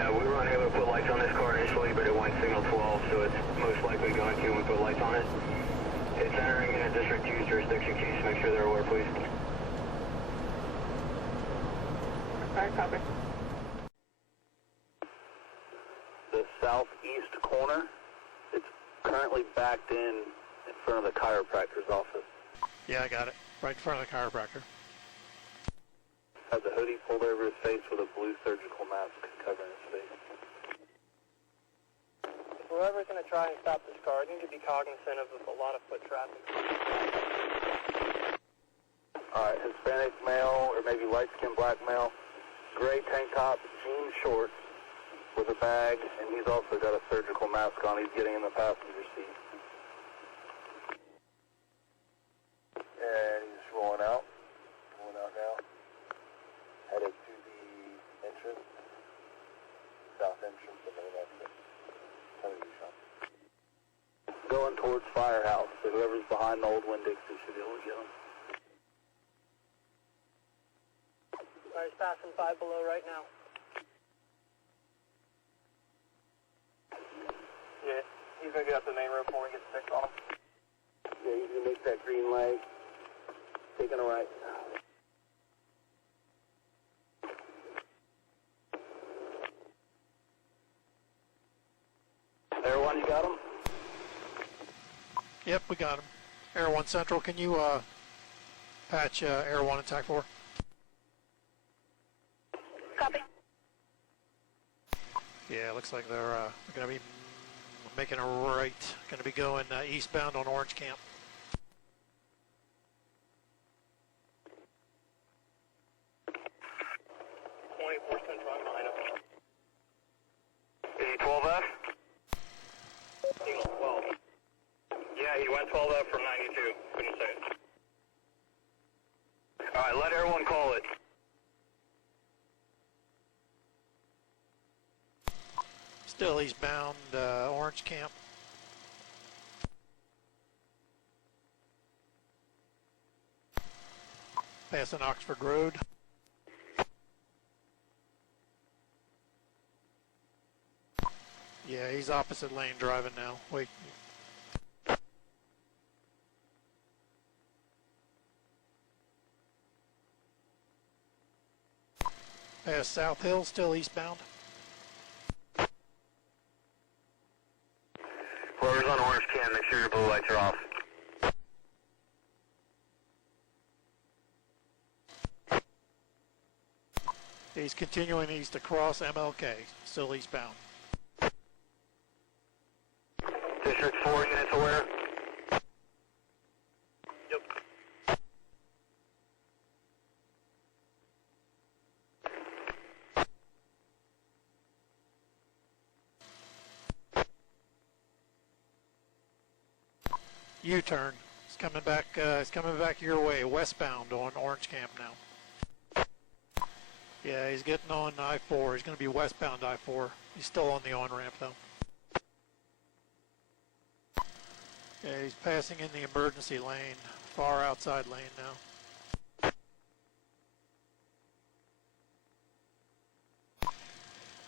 Yeah, we were unable to put lights on this car initially, but it went signal 12, so it's most likely going to when we put lights on it. It's entering in a District 2 jurisdiction. Can you just make sure they're aware, please? Alright, copy. The southeast corner, it's currently backed in front of the chiropractor's office. Yeah, I got it. Right in front of the chiropractor. Has a hoodie pulled over his face with a blue surgical mask covering his face. Whoever's going to try and stop this car, you need to be cognizant of a lot of foot traffic. Alright, Hispanic male, or maybe light-skinned black male, gray tank top, jean shorts, with a bag, and he's also got a surgical mask on. He's getting in the passenger seat. And he's rolling out now. Headed to the entrance, south entrance, the main exit. Going towards Firehouse, so whoever's behind the old Winn-Dixie should be able to get him. Alright, he's passing 5 below right now. Yeah, he's going to get up the main road before he gets fixed on him. Yeah, he's going to make that green light. Taking a right. Everyone, you got him? Yep, we got him. Air 1 Central, can you patch Air 1 and TAC 4? Copy. Yeah, looks like they're going to be making a right. Going to be going eastbound on Orange Camp. Is he 12F? Signal 12. Yeah, he went 12F from 92. Couldn't say it. Alright, let everyone call it. Still eastbound Orange Camp. Passing Oxford Road. Yeah, he's opposite lane driving now. Wait. Past South Hill, still eastbound. Whoever's on Orange Can, make sure your blue lights are off. He's continuing east across MLK, still eastbound. District 4 units aware? Yep. U-turn. He's coming back. He's coming back your way, westbound on Orange Camp now. Yeah, he's getting on I-4. He's going to be westbound I-4. He's still on the on-ramp though. Yeah, he's passing in the emergency lane, far outside lane now.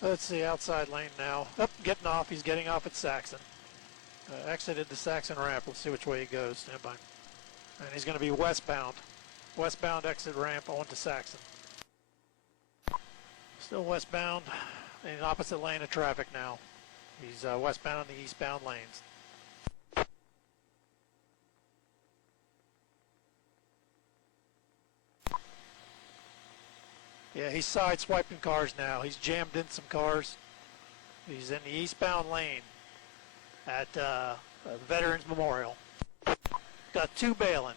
Let's see, outside lane now. Up, getting off. He's getting off at Saxon. Exited the Saxon ramp. Let's see which way he goes. Stand by. And he's going to be westbound. Westbound exit ramp onto Saxon. Still westbound in the opposite lane of traffic now. He's westbound in the eastbound lanes. Yeah, he's side-swiping cars now. He's jammed in some cars. He's in the eastbound lane at Veterans Memorial. Got two bailing,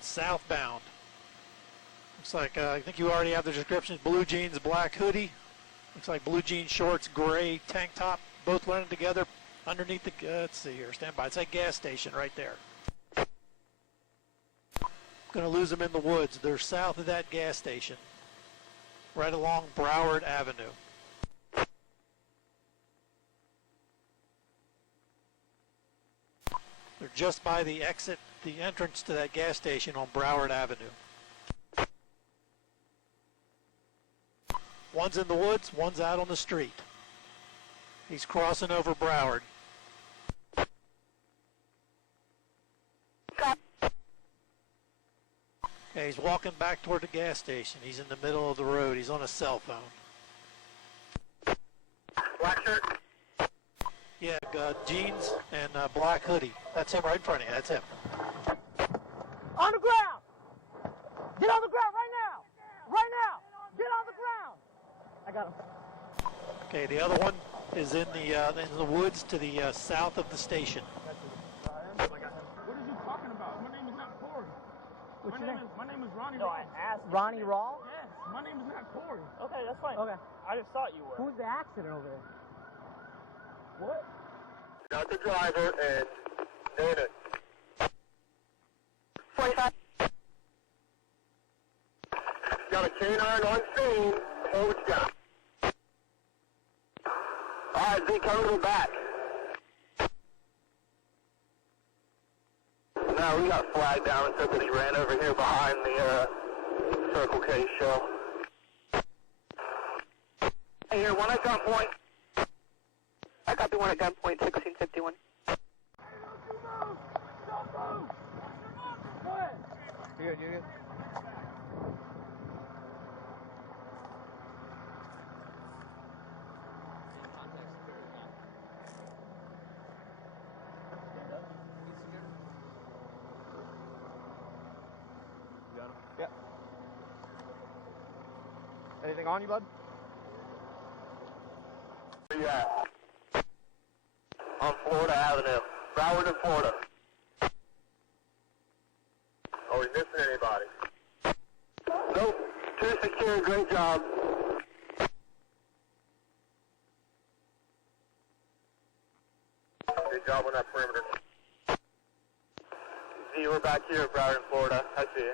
southbound. Looks like, I think you already have the descriptions. Blue jeans, black hoodie. Looks like blue jeans, shorts, gray tank top. Both running together underneath the, let's see here, stand by. It's that gas station right there. Gonna lose them in the woods. They're south of that gas station, right along Broward Avenue. They're just by the exit, the entrance to that gas station on Broward Avenue. 1 One's in the woods, one's out on the street. He's crossing over Broward. Okay, he's walking back toward the gas station. He's in the middle of the road. He's on a cell phone. Black shirt. Yeah, jeans and black hoodie. That's him right in front of you. That's him. On the ground! Get on the ground right now! Right now! Get on the ground! I got him. Okay, the other one is in the woods to the south of the station. What are you talking about? My name is not Corey. What's your name? My name is Ronnie. No, I asked Ronnie Raw? Yes, my name is not Corey. Okay, that's fine. Okay. I just thought you were. Who's the accident over there? What? Got the driver and Dana. 45. Got a canine on scene. Hold what you got. Alright, Z, come to the back. Now we got flagged down and said that he ran over here behind the Circle K show. Hey, here, one at gunpoint. I got the one at gunpoint, 1651. You good, you good? Yeah. Anything on you, bud? Where you at? On Florida Avenue. Broward in Florida. Are we missing anybody? Nope. Too secure. Great job. Good job on that perimeter. Z, we're back here at Broward in Florida. I see you.